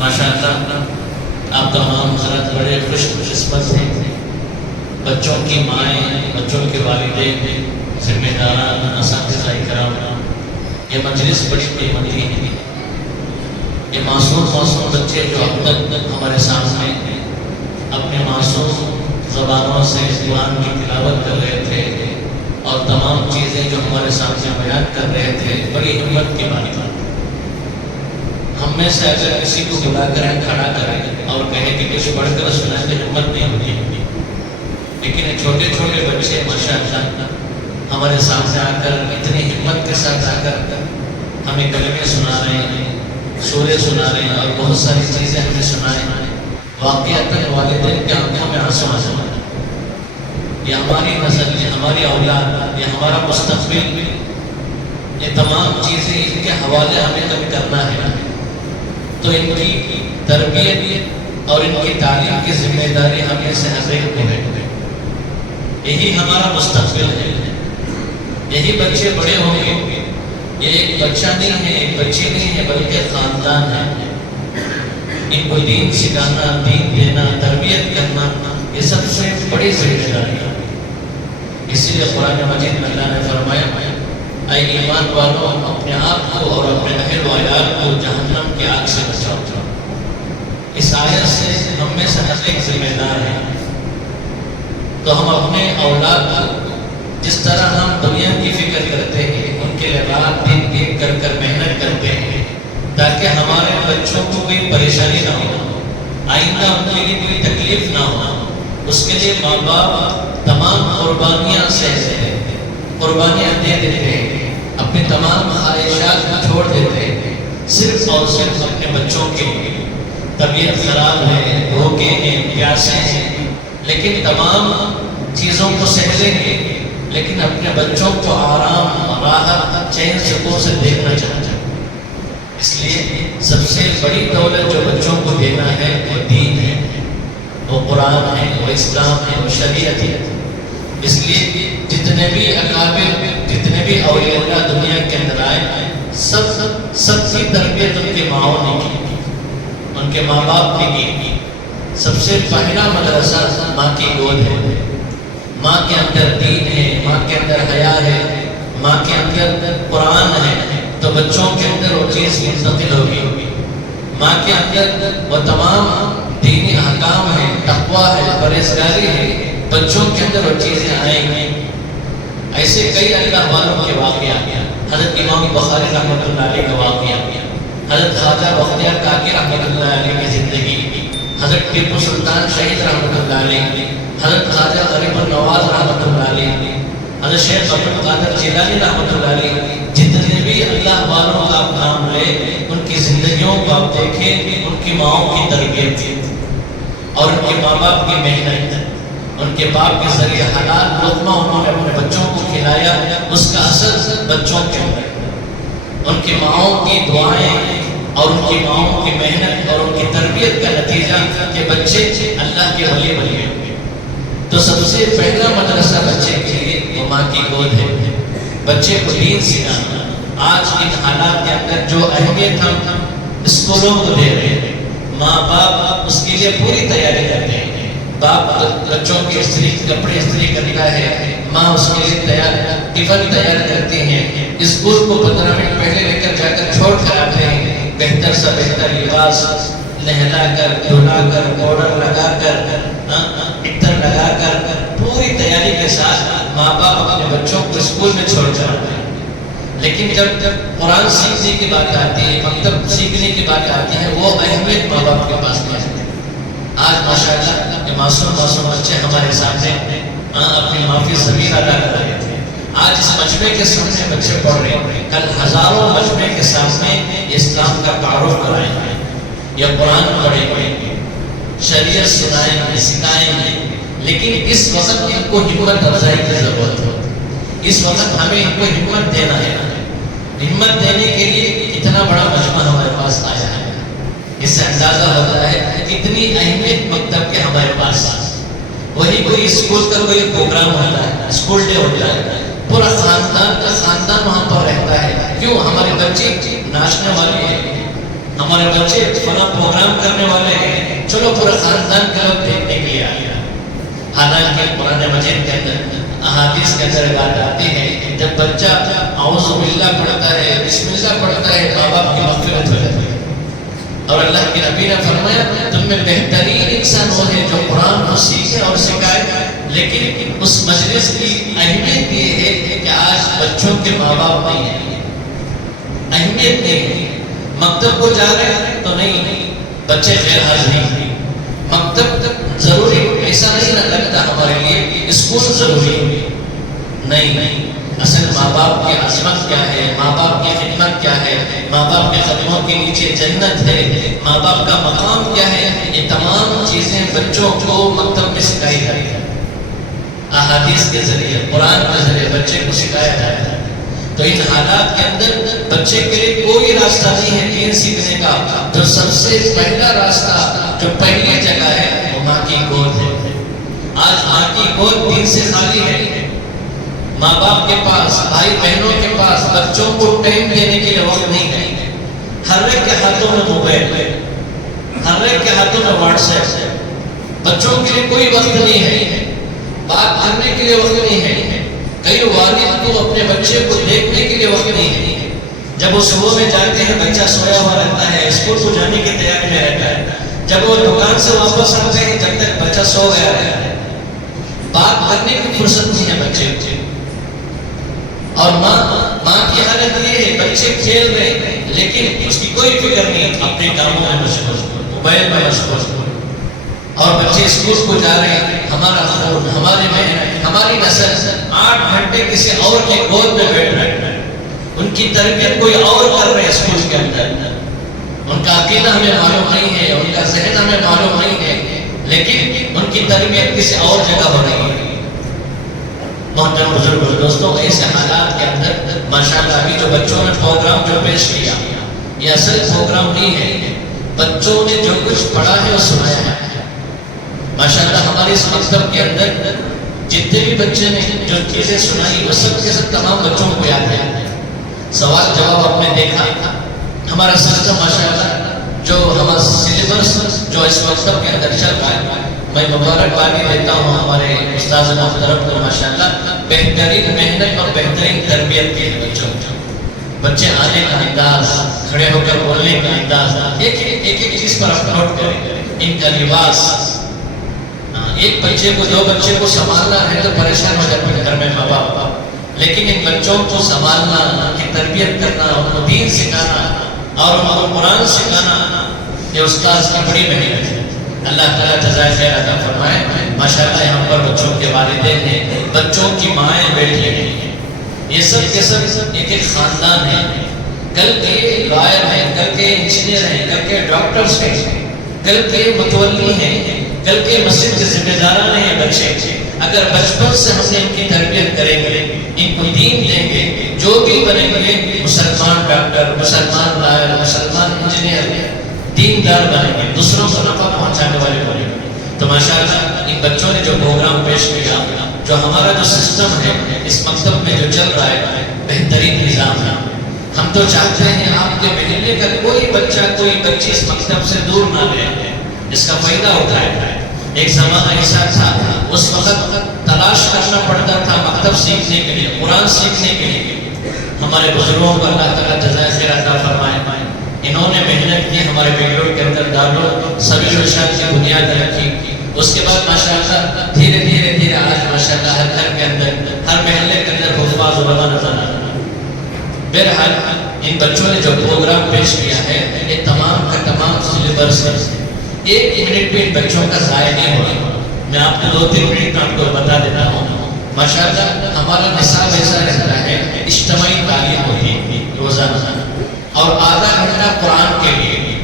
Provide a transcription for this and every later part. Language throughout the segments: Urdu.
ماشاءاللہ آپ تمام حضرات بڑے خوش قسمت ہیں. بچوں کی مائیں، بچوں کے والدین، ذمہ داران، اساتذہ کرام، یہ مجلس بڑی قیمتی ہے. یہ معصوم بچے جو اب تک ہمارے سامنے اپنے معصوم زبانوں سے قرآن کی تلاوت کر رہے تھے اور تمام چیزیں جو ہمارے سامنے بیان کر رہے تھے، بڑی ہمت کی بات ہے. ہم میں سے اگر کسی کو بلا کریں، کھڑا کریں اور کہیں کہ کچھ پڑھ کر سنائیں تو ہمت نہیں ہوتی. لیکن یہ چھوٹے چھوٹے بچے ماشاءاللہ ہمارے سامنے آ کر اتنی ہمت کے ساتھ آ کر ہمیں کلمے سنا رہے ہیں، سورے سنا رہے ہیں اور بہت ساری چیزیں ہمیں سنائیں. واقعات والدین کے آنکھوں میں آنسو آ جاتے ہیں. یہ ہماری نسل، یہ ہماری اولاد، یہ ہمارا مستقبل، یہ تمام چیزیں ان کے حوالے ہمیں کبھی کرنا ہے. تو ان کی تربیت اور ان کی تعلیم کی ذمہ داری ہمیں سے ہر ایک کو ہے. یہی ہمارا مستقبل ہے. یہی بچے بڑے ہوں گے. یہ ایک بچہ نہیں ہے، ایک بچی نہیں ہے، بلکہ خاندان ہے. ان کو دین سکھانا، دین دینا، تربیت کرنا، یہ سب سے بڑی ذمہ داری ہے. اسی لیے قرآن مجید میں اللہ نے فرمایا، اے ایمان والو، اپنے آپ کو اور اپنے اہل و عیال کو جہنم کی آگ سے بچاؤ. اس آیت سے ہم میں سے ہر ایک ذمہ دار ہے. تو ہم اپنے اولاد کو جس طرح ہم دنیا کی فکر کرتے ہیں، ان کے لیے رات دن ایک کر محنت کرتے ہیں تاکہ ہمارے بچوں کو کوئی پریشانی نہ ہو، آئندہ ان کے لیے کوئی تکلیف نہ ہو، اس کے لیے ماں باپ تمام قربانیاں سہتے ہیں، قربانیاں دے دیتے ہیں، اپنے تمام خواہشات کو چھوڑ دیتے ہیں صرف اور صرف اپنے بچوں کے لیے. طبیعت خراب ہے، بھوکے ہیں، پیاسے ہیں، لیکن تمام چیزوں کو سہلیں گے، لیکن اپنے بچوں کو آرام، راحت، چین سکون سے دیکھنا چاہتے ہیں. اس لیے سب سے بڑی دولت جو بچوں کو دینا ہے وہ دین ہے، وہ قرآن ہے، وہ اسلام ہے، وہ شریعت ہے. اس لیے جتنے بھی اکابر، جتنے بھی اولیاء اللہ دنیا کے اندر آئے، سب کی تربیت ان کے ماؤں نے کی، ان کے ماں باپ نے کی. سب سے پہلا مدرسہ ماں کی گود ہے. ماں کے اندر دین ہے، ماں کے اندر حیا ہے، ماں کے اندر قرآن ہے، تو بچوں کے اندر وہ چیز منتقل ہوگی. ماں کے اندر وہ تمام دینی احکام ہے، تقویٰ ہے، پرہیزگاری ہے، بچوں کے اندر وہ چیزیں آئیں گی. ایسے کئی اللہ والوں کے واقعات، حضرت امام بخاری رحمۃ اللہ علیہ کا واقعہ، حضرت خواجہ بختیار کاکی رحمۃ اللہ علیہ کی زندگی، حضرت ٹیپو سلطان شہید رحمۃ اللہ علیہ، حضرت خواجہ غریب النواز رحمۃ اللہ علیہ، حضرت شیخ عبد القادر جیلانی رحمۃ اللہ علیہ. جتنے بھی اللہ والوں کا آپ نام لے، ان کی زندگیوں کو آپ دیکھیں، ان کی ماؤں کی تربیت اور ان کے ماں باپ کی محنت، ان کے باپ کے ذریعے حلال لقمہ انہوں نے اپنے بچوں کو کھلایا، اس کا اثر بچوں کے اندر، ان کی ماؤں کی دعائیں اور ان کی ماؤں کی محنت اور ان کی تربیت کا نتیجہ کہ بچے اللہ کے ولی بن گئے. تو سب سے پہلا مدرسہ بچے کے لیے وہ ماں کی گود ہے. بچے کو دین سکھانا. آج ان حالات کے اندر جو اہمیت ہم اسکولوں کو دے رہے ہیں، ماں باپ اس کے لیے پوری تیاری کرتے ہیں. باپ بچوں کے کپڑے استری کرتا ہے، ماں اس کے لیے ٹفن تیار کرتی ہیں، اسکول کو 15 منٹ پہلے لے کر جا کر چھوڑ کر آتے ہیں. بہتر سے بہتر لباس نہلا کر، دھلا کر، پاؤڈر لگا کر، عطر لگا کر، پوری تیاری کے ساتھ ماں باپ اپنے بچوں کو اسکول میں چھوڑ کر آتے ہیں. لیکن جب قرآن سیکھنے کی بات آتی ہے، مکتب سیکھنے کی بات آتی ہے، وہ اہمیت ماں باپ کے پاس نہیں آتی. آج ماشاءاللہ یہ معصوم بچے ہمارے سامنے اپنی معافی ضمیر ادا کر رہے تھے. آج اس مجمع کے سامنے بچے پڑھ رہے ہیں، کل ہزاروں مجمع کے سامنے اسلام کا تعارف کرائیں گے، یا قرآن پڑھیں گے، شریعت سنائیں گے، سکھائیں گے. لیکن اس وقت ان کو ہمت افزائی کی ضرورت ہے. اس وقت ہمیں ان کو ہمت دینا ہے. ہمت دینے کے لیے اتنا بڑا مجمع ہمارے پاس آیا ہے. اس سے اندازہ ہوتا ہے کتنی اہمیت مکتب کے ہمارے پاس. وہی کوئی اسکول کا کوئی پروگرام ہوتا ہے، اسکول ڈے ہوتا ہے، پورا خاندان کا خاندان وہاں پر رہتا ہے. کیوں؟ ہمارے بچے ناچنے والے ہیں، ہمارے بچے فلاں پروگرام کرنے والے ہیں، چلو پورا خاندان کا لوگ دیکھنے کے لیے آیا۔ حالانکہ قرآن مجید کے اندر احادیث کے اندر بات آتی ہے جب بچہ اعوذ باللہ پڑھتا ہے، بسم اللہ پڑھتا ہے، ماں باپ کی مغفرت ہو جاتی ہے۔ اور اللہ کے نبی نے فرمایا تم میں بہترین انسان وہ ہے جو قرآن کو سیکھے اور سکھائے۔ لیکن اس مجلس کی اہمیت یہ ہے کہ آج بچوں کے ماں باپ نہیں ہیں، اہمیت نہیں ہے۔ مکتب کو جا رہے ہیں تو نہیں، بچے غیر حاضری۔ مکتب ضروری ایسا نہیں نہ لگتا ہمارے لیے، اسکول ضروری نہیں۔ اصل ماں باپ کی عظمت کیا ہے، ماں باپ کی خدمت کیا ہے، ماں باپ کے قدموں کے نیچے جنت ہے، ماں باپ کا مقام کیا ہے، یہ تمام چیزیں بچوں کو مکتب میں سکھائی جاتی ہے۔ احادیث کے ذریعے، قرآن کے ذریعے بچے کو سکھایا جاتا ہے۔ تو ان حالات کے اندر بچے کے لیے کوئی راستہ نہیں ہے دین سیکھنے کا۔ جو سب سے پہلا راستہ، جو پہلی جگہ ہے وہ ماں کی گود ہے۔ آج ماں کی گود دین سے خالی ہے۔ ماں باپ کے پاس، بھائی بہنوں کے پاس بچوں کو ٹائم دینے کے لیے وقت نہیں ہے۔ ہر ایک کے ہاتھوں میں موبائل ہے، ہر ایک کے ہاتھوں میں واٹس ایپ ہے۔ بچوں کے لیے کوئی وقت نہیں ہے، بات کرنے کے لیے وقت نہیں ہے۔ کئی والد کو اپنے بچے کو دیکھنے کے لیے وقت نہیں ہے۔ جب وہ صبح میں جاتے ہیں بچہ سویا ہوا رہتا ہے، اسکول کو جانے کی تیاری میں رہتا ہے۔ جب وہ دکان سے واپس آتے ہیں جب تک بچہ سو گیا رہتا ہے، بات کرنے کی فرصت نہیں ہے بچے کو۔ اور ماں کی حالت یہ ہے، بچے کھیل رہے ہیں لیکن اس کی کوئی فکر نہیں، اپنے کاموں میں مشغول، موبائل میں مشغول۔ اور بچے اسکول کو جا رہے ہیں، ہمارا خون، ہماری محنت، ہماری نسل 8 گھنٹے کسی اور کے گود میں بیٹھ رہے ہیں۔ ان کی تربیت کوئی اور کر رہے ہیں اسکول کے اندر۔ ان کا عقیدہ ہمیں معلوم نہیں ہے، ان کا ذہن ہمیں معلوم نہیں ہے، لیکن ان کی تربیت کسی اور جگہ ہو رہی ہے۔ محترم بزرگ دوستوں، ایسے حالات کے اندر ماشاءاللہ ابھی جو بچوں نے پروگرام جو پیش کیا، یہ اصل پروگرام نہیں ہے، بچوں نے جو کچھ پڑھا ہے وہ سنایا ہے۔ ماشاءاللہ ہمارے اس مکتب کے اندر جتنے بھی بچے نے جو چیزیں سنائی وہ سب کے سب تمام بچوں کو یاد ہے۔ سوال جواب آپ نے دیکھا، ہمارا سسٹم ماشاءاللہ جو ہمارا سلیبس جو اس مکتب کے اندر چل رہا ہے، میں مبارکبادی دیتا ہوں ہمارے استاد محترم کو، ماشاءاللہ بہترین محنت اور بہترین تربیت کے بچوں کو۔ بچے آنے کا انداز، کھڑے ہو کر بولنے کا انداز، ایک چیز پر آپ نوٹ کریں، ان کا لباس۔ ایک بچے کو، 2 بچے کو سنبھالنا ہے تو پریشان ہو جاتے ہیں گھر میں ماں باپ، لیکن ان بچوں کو سنبھالنا، ان کی تربیت کرنا، ان کو دین سکھانا اور ان کو قرآن سکھانا، یہ استاذ کی بڑی محنت ہے۔ اللہ تعالیٰ جزائے خیر عطا فرمائے۔ ماشاءاللہ یہاں پر بچوں کے والدین ہیں، بچوں کی مائیں بیٹھی ہیں، یہ سب کے سب ایک ایک خاندان ہے۔ کل کے لائر ہیں، کل کے انجینئر ہیں، کل کے ڈاکٹرز ہیں، کل کے متولی ہیں، کل کے مسجد کے ذمہ داران ہیں بچے۔ اگر بچپن سے ہم نے ان کی تربیت کریں گے، ان کو دین دیں گے، جو بھی بنیں گے مسلمان ڈاکٹر، مسلمان لائر، مسلمان انجینئر، دیندار بنیں گے، دوسروں کو نفع پہنچانے والے بنیں گے۔ تو ماشاءاللہ ان بچوں نے جو پروگرام پیش کیا، جو ہمارا جو سسٹم ہے اس مکتب میں جو چل رہا ہے، بہترین نظام ہے۔ ہم تو چاہتے ہیں آپ کے محلے کا کوئی بچہ، کوئی بچی اس مکتب سے دور نہ رہے، اس کا فائدہ اٹھائے۔ ایک زمانہ ایسا تھا، اس وقت تلاش کرنا پڑتا تھا مکتب سیکھنے کے لیے، قرآن سیکھنے کے لیے۔ ہمارے بزرگوں کو اللہ تعالیٰ جزائے خیر عطا فرمائے، انہوں نے محنت کی، ہمارے بنگلور کے اندر دارو سبیل الرشاد کی بنیاد رکھی۔ اس کے بعد ماشاءاللہ دھیرے دھیرے آج ماشاءاللہ ہر گھر کے اندر، ہر محلے کے اندر حفاظ علماء نظر آ رہا ہے۔ بہرحال ان بچوں نے جو پروگرام پیش کیا ہے، یہ تمام کا تمام سلیبس ہے، 1 منٹ بھی ان بچوں کا ضائع نہیں ہو رہا۔ میں آپ کو 2-3 منٹ میں آپ کو بتا دیتا ہوں۔ ماشاءاللہ ہمارا نصاب ایسا رہتا ہے، اجتماعی تعلیم ہوتی ہے روزانہ، اور آدھا گھنٹہ قرآن کے لیے،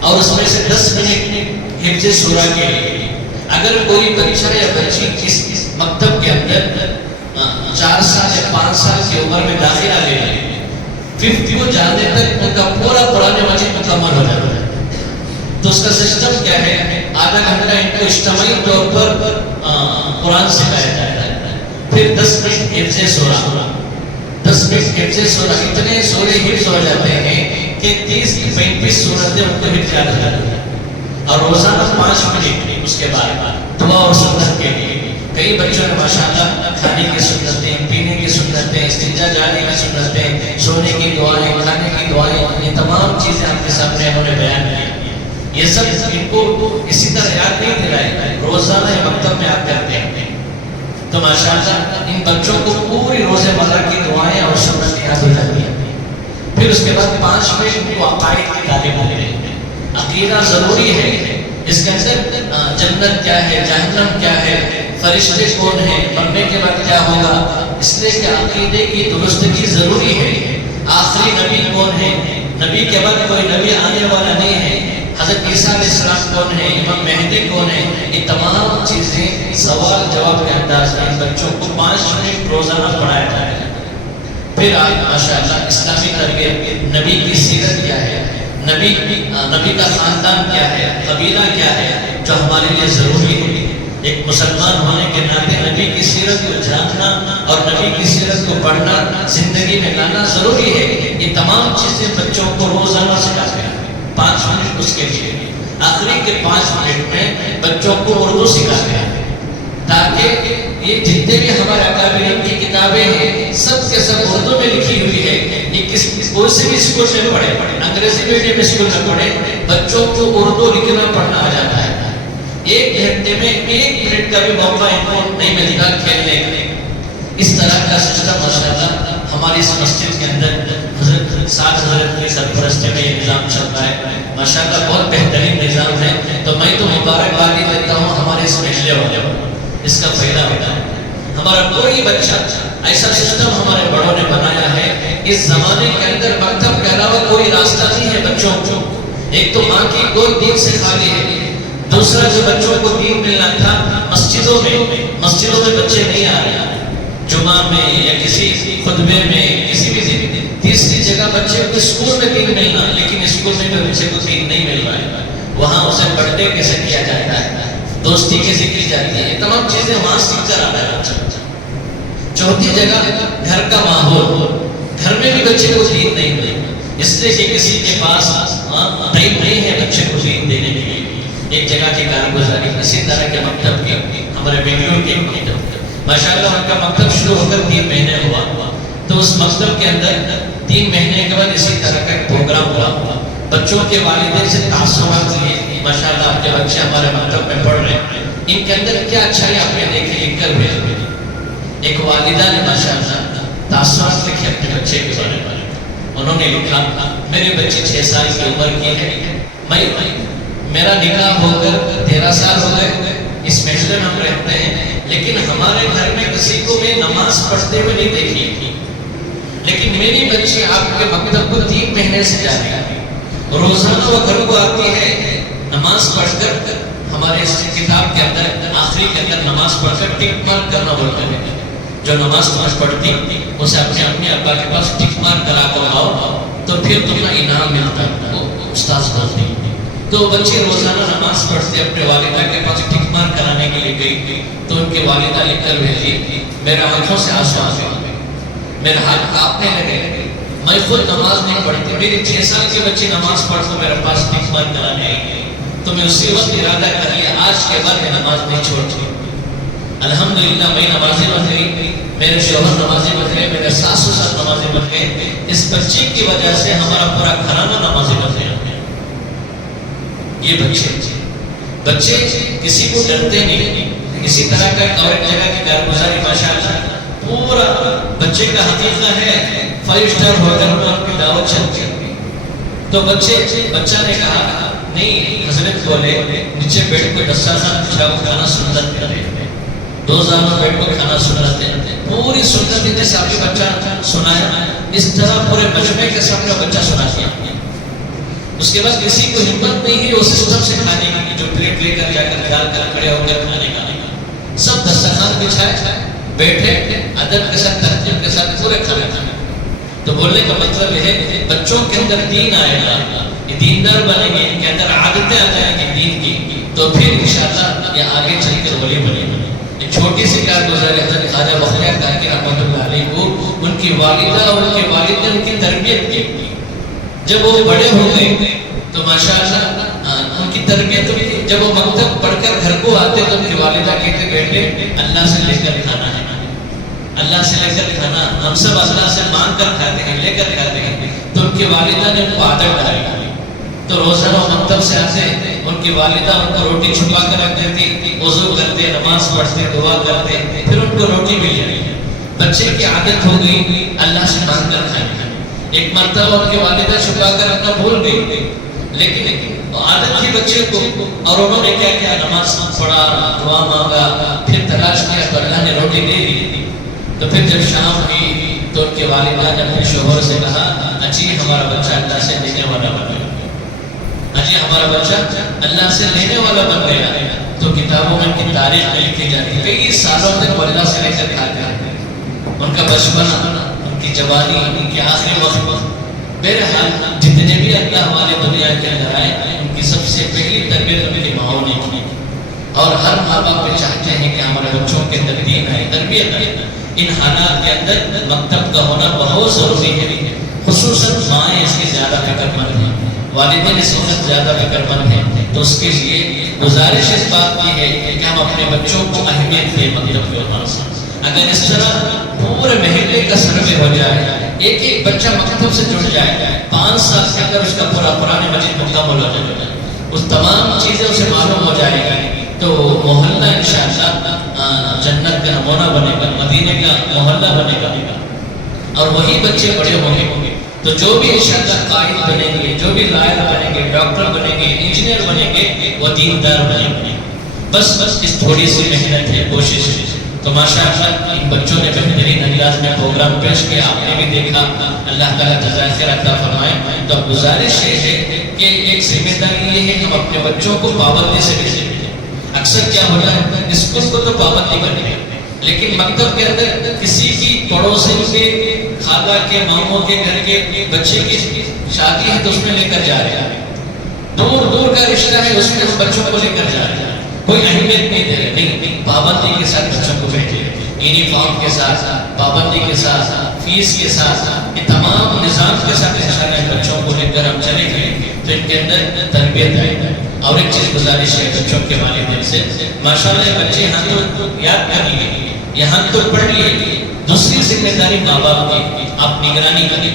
اور اس میں سے 10 منٹ حفظ سورہ کے لیے۔ اگر کوئی بچہ یا بچی اس مکتب کے اندر 4 سال یا 5 سال کی عمر میں داخلہ لے لیں، 50 کو جانے تک ان کا پورا قرآن مجید مکمل ہو جاتا ہے۔ تو اس کا سسٹم کیا ہے، آدھا گھنٹہ ان کو اجتماعی طور پر قرآن سکھایا جاتا ہے، پھر 10 منٹ حفظ سورہ، 10 منٹ حفظ سورہ۔ اتنے سورے حفظ ہو جاتے ہیں کہ 30-35 صورتیں ان کو حفظ یاد ہو جاتی ہیں، اور روزانہ 5 منٹ اس کے بعد دعا اور سنت کے لیے. کئی بچوں نے ماشاءاللہ کھانے کی سنتیں، پینے کی سنتیں، استنجا جانے کی سنتیں، سونے کی دعائیں، کھانے کی دعائیں، یہ تمام چیزیں آپ کے سامنے انہوں نے بیان کی. یہ سب ان کو اسی طرح یاد نہیں دلائے، روزانہ مکتب میں آپ کرتے ہیں. تو ماشاءاللہ ان بچوں کو پوری روزے مرہ کی دعائیں اور سنتیں یاد ہو جاتی ہیں. پھر اس کے بعد 5 منٹ وہ عقائد کی تعلیم ہوتے ہیں. عقیدہ ضروری ہے. اس کے اندر جنت کیا ہے، جہنم کیا ہے، فرشتے کون ہیں، مرنے کے بعد کیا ہوگا، اس لیے کہ عقیدے کی درستگی ضروری ہے. آخری نبی کون ہے، نبی کے بعد کوئی نبی آنے والا نہیں ہے. حضرت عیسیٰ علیہ السلام کون ہے، امام مہدی کون ہے، یہ تمام چیزیں سوال جواب کے انداز میں بچوں کو 5 منٹ روزانہ پڑھایا جائے. پھر آج ماشاءاللہ اسلامی تربیت، نبی کی سیرت کیا ہے، نبی کا خاندان کیا ہے، قبیلہ کیا ہے، جو ہمارے لیے ضروری ہے. ایک مسلمان ہونے کے ناطے نبی کی سیرت کو جاننا اور نبی کی سیرت کو پڑھنا، زندگی میں لانا ضروری ہے. یہ تمام چیزیں بچوں کو روزانہ سکھاتے ہیں. 5 منٹ اس کے لیے، آخری کے 5 منٹ میں بچوں کو اردو سکھاتے ہیں، تاکہ یہ جتنے بھی ہمارے اکابرین کی کتابیں ہیں سب کے سب اردو میں لکھی ہوئی ہے. یہ کوئی سے بھی اسکول میں پڑھے، انگریزی میڈیم اسکول میں پڑھے، بچوں کو اردو لکھنا پڑھنا آ جاتا ہے. 1 گھنٹے میں 1 منٹ کا بھی موقع ان کو نہیں ملتا کھیلنے کا. اس طرح کا سسٹم ماشاءاللہ ہماری اس مسجد کے اندر حضرت کی سرپرستی میں یہ نظام چل رہا ہے. ماشاءاللہ بہت بہترین نظام ہے. تو میں تو مبارکبادی دیتا ہوں ہمارے اس محلے والے کو، اس کا فائدہ ہوتا ہے. ہمارا کوئی بچہ ایسا سسٹم ہمارے بڑوں نے بنایا ہے. اس زمانے کے اندر مکتب کے علاوہ کوئی راستہ نہیں ہے بچوں کو. ایک تو ماں کی گود دین سے خالی ہے، دوسرا جو بچوں کو دین ملنا تھا مسجدوں میں بچے نہیں آ رہے. جمعہ میں یا کسی خطبے میں کسی بھی دن، تیسری جگہ بچے کو اسکول میں دین ملنا، لیکن اسکول میں بھی بچے کو دین نہیں مل رہا ہے. وہاں اسے برتھ ڈے کیسے کیا جاتا ہے، دوستی کیسے کی جاتی ہے، یہ تمام چیزیں وہاں سیکھ کر آتا ہے بچہ. چوتھی جگہ گھر کا ماحول، گھر میں بھی بچے کو دین نہیں ملے، اس لیے کہ کسی کے پاس ٹائم نہیں ہے بچے کو دین دینے کے لیے. ایک جگہ کی کارگزاری اسی طرح کے مکتب کی، ہمارے بنگلور کے مکتب ماشاءاللہ ان کا مکتب شروع ہو کر 3 مہینے ہوا. تو اس مکتب کے اندر 3 مہینے کے بعد اسی طرح کا ایک پروگرام ہوا. بچوں کے والدین سے تاثرات لیے، ماشاءاللہ آپ کے بچے ہمارے مکتب میں پڑھ رہے ہیں، ان کے اندر کیا اچھائی آپ نے دیکھی، لکھ کر بھیج. ایک والدہ نے ماشاءاللہ تاثرات لکھے اپنے بچے کے بارے میں. انہوں نے لکھا، میرے بچے 6 سال کی عمر کی ہے، میرا نکاح ہو کر 13 سال ہو گئے، اس محلے میں ہم رہتے ہیں، لیکن ہمارے گھر میں کسی کو بھی نماز پڑھتے ہوئے نہیں دیکھی. لیکن میری بچی آپ کے مکتب کو 3 مہینے سے جا رہی ہے. روزانہ وہ گھر کو آتی ہے، نماز پڑھ کر ہمارے اس کتاب کے اندر آخری کے اندر نماز پڑھ کر ٹک مارک کرنا بولتے ہیں. جو نماز پڑھتی اسے اپنے امی ابا کے پاس ٹک مارک کرا کر آؤ تو پھر تمہیں انعام ملتا ہے، وہ استاذ بولتی. تو بچے روزانہ نماز پڑھتے اپنے والدہ کے پاس ٹک مارک کرانے کے لیے گئی. تو ان کی والدہ لکھ کر بھیجی، میرے آنکھوں سے آنسو آ گئے، میرے ہاتھ کانپنے لگے. میں خود نماز نہیں پڑھتی، میری 6 سال کے بچے نماز پڑھ کو میرے پاس ٹک مارک کرانے آئی. تو میں اسی وقت ارادہ کر لیا آج کے بعد میں نماز نہیں چھوڑتی. الحمدللہ میں نمازی بن گئی، میرے شوہر نمازی بن گئے، میرے ساس سسر نمازی بن گئے. اس بچے کی وجہ سے ہمارا پورا گھرانہ نمازی بن گیا. یہ بچے کسی کو ڈرتے نہیں. اسی طرح کا اور ایک جگہ کی کارگزاری ماشاءاللہ پورا بچے کا حقیقہ ہے 5 اسٹار ہوٹل میں ان کی دعوت چلتی ہے. تو بچہ نے کہا نہیں، حضرت بولے نیچے بیٹھ کے 10 سال بچہ کو کھانا سنت کرے، 2 سال میں بیٹھ کو کھانا سنت ہے. پوری سنت جیسے آپ کے بچہ سنایا اس طرح پورے مجمع کے سامنے بچہ سنا دیا. اس کے بعد کسی کو ہمت نہیں ہے وہ سسٹم سے کھانے کی، جو پلیٹ لے کر جا کر ڈال کر کھڑے ہو کر کھانے کا نہیں. سب دسترخوان بچھائے بیٹھے ادب کے ساتھ ترتیب کے ساتھ پورے کھانے کھانے. تو بولنے کا مطلب یہ ہے بچوں کے اندر دین آئے گا، یہ دیندار بنیں گے، ان کے اندر عادتیں آ جائیں گی دین کی، تو پھر انشاءاللہ یہ آگے چل کر ولی بنے گا. ایک چھوٹی سی کارگزاری حضرت خواجہ بختیار کاکی رحمۃ اللہ علیہ کو ان کی والدہ اور ان کے والد نے ان کی تربیت کی. جب وہ بڑے ہو گئے تو ماشاءاللہ ان کی تربیت ہوئی. جب وہ مکتب پڑھ کر گھر کو آتے تو ان کی والدہ کہتے بیٹے اللہ سے لے کر کھانا ہے, اللہ سے لے کر کھانا, ہم سب اللہ سے مانگ کر کھاتے ہیں, لے کر کھاتے ہیں. تو ان کی والدہ نے ان کو عادت ڈالی. تو روزانہ مکتب سے آتے, ان کی والدہ ان کو روٹی چھپا کر رکھ دیتی, وضو کرتے, نماز پڑھتے, دعا کرتے, پھر ان کو روٹی مل جائے. بچے کی عادت ہو گئی اللہ سے مانگ کر کھانے. ایک مرتبہ ان کی والدہ چھپا کر رکھنا بھول گئی, لیکن عادت تھی بچے کو, اور انہوں نے کیا کیا, نماز پڑھا, دعا مانگا, پھر تلاش کیا تو اللہ نے روٹی دے دی. تو پھر جب شام ہوئی تو ان کے والدہ نے اپنے شوہر سے کہا اجی ہمارا بچہ اللہ سے لینے والا بن گیا, اجی ہمارا بچہ اللہ سے لینے والا بن گیا. تو کتابوں میں ان کی تاریخ میں لکھی جاتی ہے کئی سالوں تک وہ اللہ سے لے کر کھاتے ہیں. ان کا بچپنا, ان کی جوانی, ان کے آخری وقت, بہرحال جتنے بھی اللہ والے دنیا کے اندر آئے ان کی سب سے پہلی تربیت ان کی ماؤں نے کی. اور ہر ماں باپ چاہتے ہیں کہ ہمارے بچوں کے اندر دین آئے, تربیت آئے. ان حالات کے اندر مکتب کا ہونا بہت ضروری ہے. خصوصاً مائیں اس کی زیادہ فکر مند ہیں, والدین اس وقت زیادہ فکر مند ہیں. تو اس کے لیے گزارش اس بات کی ہے کہ ہم اپنے بچوں کو اہمیت دیں مکتب کے حوالے سے. اگر اس طرح پورے محلے کا سروے ہو جائے, ایک ایک بچہ مکتب سے جڑ جائے, 5 سال کے اندر اس کا پورا قرآن مجید مکمل ہو جائے, اس تمام چیزیں اسے معلوم ہو جائے گی, تو محلہ انشاءاللہ جنت کا نمونہ بنے گا, مدینے کا محلہ بنے گا. اور وہی بچے بڑے ہوں گے تو جو بھی انشاءاللہ قائد بنیں گے, جو بھی لائر بنیں گے, ڈاکٹر بنیں گے, انجینئر بنیں گے, وہ دیندار بنیں گے. بس اس تھوڑی سی محنت ہے, کوشش ہے. تو ماشاءاللہ ان بچوں نے بہترین انداز میں پروگرام پیش کیا, آپ نے بھی دیکھا, اللہ تعالیٰ جزائے خیر عطا فرمائے. تو گزارش یہ ہے کہ ایک ذمہ داری یہ ہے کہ ہم اپنے بچوں کو پابندی سے بھیجیں. اکثر کیا ہوتا ہے, اسکول کو تو پابندی کرنی ہے, لیکن مکتب کے اندر کسی کی پڑوسن کے, خالہ کے, ماموں کے گھر کے بچے کی شادی ہے تو اس میں لے کر جا رہے ہیں, دور دور کا رشتہ ہے, اس میں ہم بچوں کو لے کر جا رہے ہیں, کوئی اہمیت نہیں دے رہے. نہیں, پابندی کے ساتھ بچوں کو بھیجے, یونیفارم کے ساتھ, پابندی کے ساتھ, فیس کے ساتھ, یہ تمام نظام کے ساتھ انشاءاللہ بچوں کو لے کر ہم چلیں گے تو ان کے اندر تربیت آئے گی. اور ایک چیز گزارش ہے بچوں کے والدین سے, ماشاءاللہ بچے یہاں تو یاد کر لیے, یہاں تو پڑھ لیے, دوسری ذمہ داری ماں باپ کی, آپ نگرانی کریں.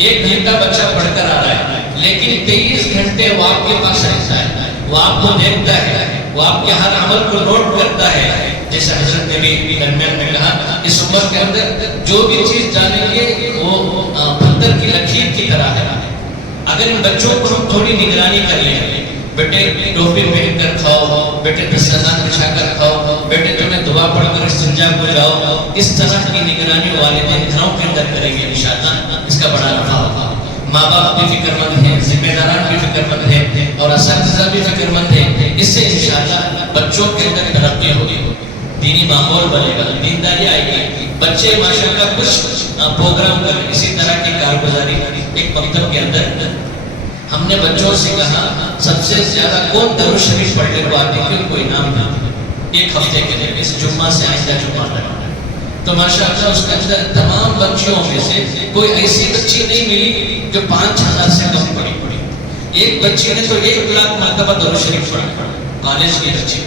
1 گھنٹہ بچہ پڑھ کر آ رہا ہے, لیکن 23 گھنٹے وہ آپ کے پاس رہتا ہے, وہ آپ کو دیکھتا ہے, وہ آپ کے ہر عمل کو نوٹ کرتا ہے. جیسے حضرت نے بھی درمیان میں کہا, اس عمر کے اندر جو بھی چیز جانیں گے وہ پتھر کی لکیر کی طرح ہے. اگر ان بچوں کو ہم تھوڑی نگرانی کر لیں, بیٹے ٹوپی پہن کر کھاؤ, بیٹے دسترخوان بچھا کر کھاؤ, بیٹے تمہیں دعا پڑھ کر استنجا کو جاؤ, اس طرح کی نگرانی والدین گھروں کے اندر کریں گے انشاءاللہ اس کا بڑا نفع ہوگا. ماں باپ بھی فکر مند ہیں, ذمہ داران بھی فکر مند ہیں, اور اساتذہ بھی فکر مند ہیں. اس سے انشاءاللہ بچوں کے اندر ترقی ہوگی, دینی ماحول بنے گا, دینداری آئے گی. بچے ماشاءاللہ کچھ پروگرام کریں, اسی طرح کی کارگزاری. ایک مکتب کے اندر ہم نے بچوں سے کہا سب سے زیادہ کون درود شریف پڑھنے کو آتے ہیں, ان کو انعام دیا 1 ہفتے کے لیے, اس جمعہ سے آئندہ جمعہ تک. تو ماشاءاللہ اس کے اندر تمام بچیوں میں سے کوئی ایسی بچی نہیں ملی جو 5000 سے کم پڑھی. ایک بچی نے تو 1 لاکھ مرتبہ درود شریف پڑھا. کالج کی بچی,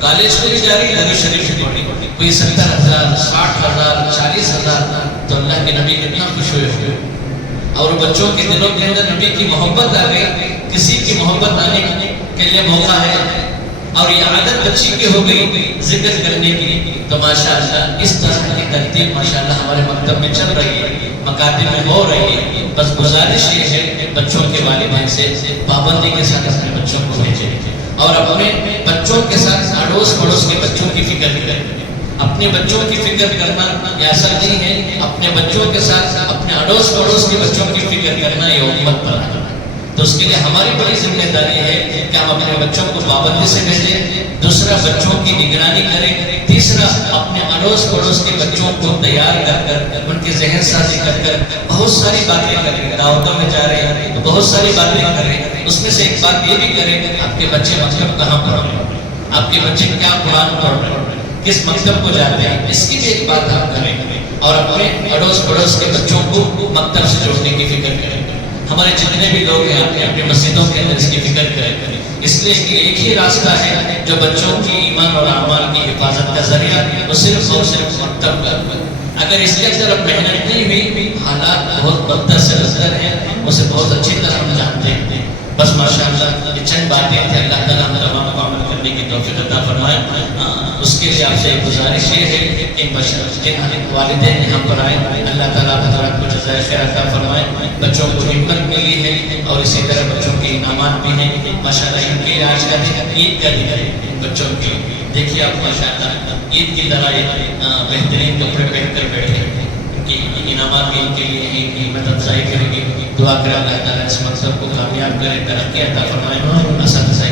کالج میں جا رہی درود شریف پڑھی, کوئی 70,000, 60,000, 40,000. تو اللہ کے نبی کتنا خوش ہوئے, اور بچوں کے دلوں کے اندر نبی کی محبت آ گئی. کسی کی محبت آنے کے لیے موقع ہے, اور یہ عادت بچی کی ہو گئی ذکر کرنے کی. تو ماشاءاللہ اس طرح کی ترتیب ماشاءاللہ ہمارے مکتب میں چل رہی ہے, مکاتب میں ہو رہی ہے. بس گزارش یہ ہے بچوں کے والدین سے پابندی کے ساتھ اپنے بچوں کو بھیجیں, اور اپنے بچوں کے ساتھ اڑوس پڑوس کے بچوں کی فکر کریں. اپنے بچوں کی فکر کرنا یہ ایسا نہیں ہے, اپنے بچوں کے ساتھ اپنے اڑوس پڑوس کے بچوں کی فکر کرنا یہ امت پر ہے. تو اس کے لیے ہماری بڑی ذمہ داری ہے کہ ہم اپنے بچوں کو پابندی سے بھیجیں, دوسرا بچوں کی نگرانی کریں, تیسرا اپنے اڑوس پڑوس کے بچوں کو تیار کر کر ان کی ذہن سازی کر کر بہت ساری باتیں کریں. دعوتوں میں جا رہے ہیں تو بہت ساری باتیں کریں, اس میں سے ایک بات یہ بھی کریں کہ آپ کے بچے مکتب کہاں پڑھ رہے ہیں, آپ کے بچے کیا قرآن پڑھ رہے ہیں, کس مکتب کو جاتے ہیں, اس کی بھی ایک بات آپ کریں, اور اپنے اڑوس پڑوس کے بچوں کو مکتب سے جوڑنے کی فکر کریں. ہمارے جتنے بھی لوگ ہیں اپنی اپنی مسجدوں کے اندر اس کی فکر کریں، اس لیے کہ ایک ہی راستہ ہے جو بچوں کی ایمان اور اعمال کی حفاظت کا ذریعہ، وہ صرف اور صرف مکتب کا۔ اگر اس کے اندر محنت نہیں ہوئی، حالات بہت بدتر سے بدتر ہیں، اسے بہت اچھی طرح ہم جانتے ہیں۔ بس ماشاءاللہ یہ چند باتیں تھیں، اللہ تعالیٰ ہم تمام کو عمل کرنے کی توفیق عطا فرمائے۔ اس کے لیے آپ سے ایک گزارش یہ ہے کہ جن والدین یہاں پر آئے، اللہ تعالیٰ حضرات کو جزائے خیر عطا فرمائے۔ بچوں کو ہمت ملی ہے اور اسی طرح بچوں کے انعامات بھی ہیں ماشاءاللہ۔ ان کے آج کا دن عید کا دن ہے بچوں کی، دیکھیے آپ ماشاءاللہ عید کی طرح بہترین کپڑے پہن کر بیٹھے ہیں، کہ انعامات بھی ان کے لیے ہیں، ان کی مدد افزائی کریں گے۔ دعا کریں اللہ تعالیٰ اس مقصد کو کامیاب کرے، ترقی عطا فرمائے، اساتذہ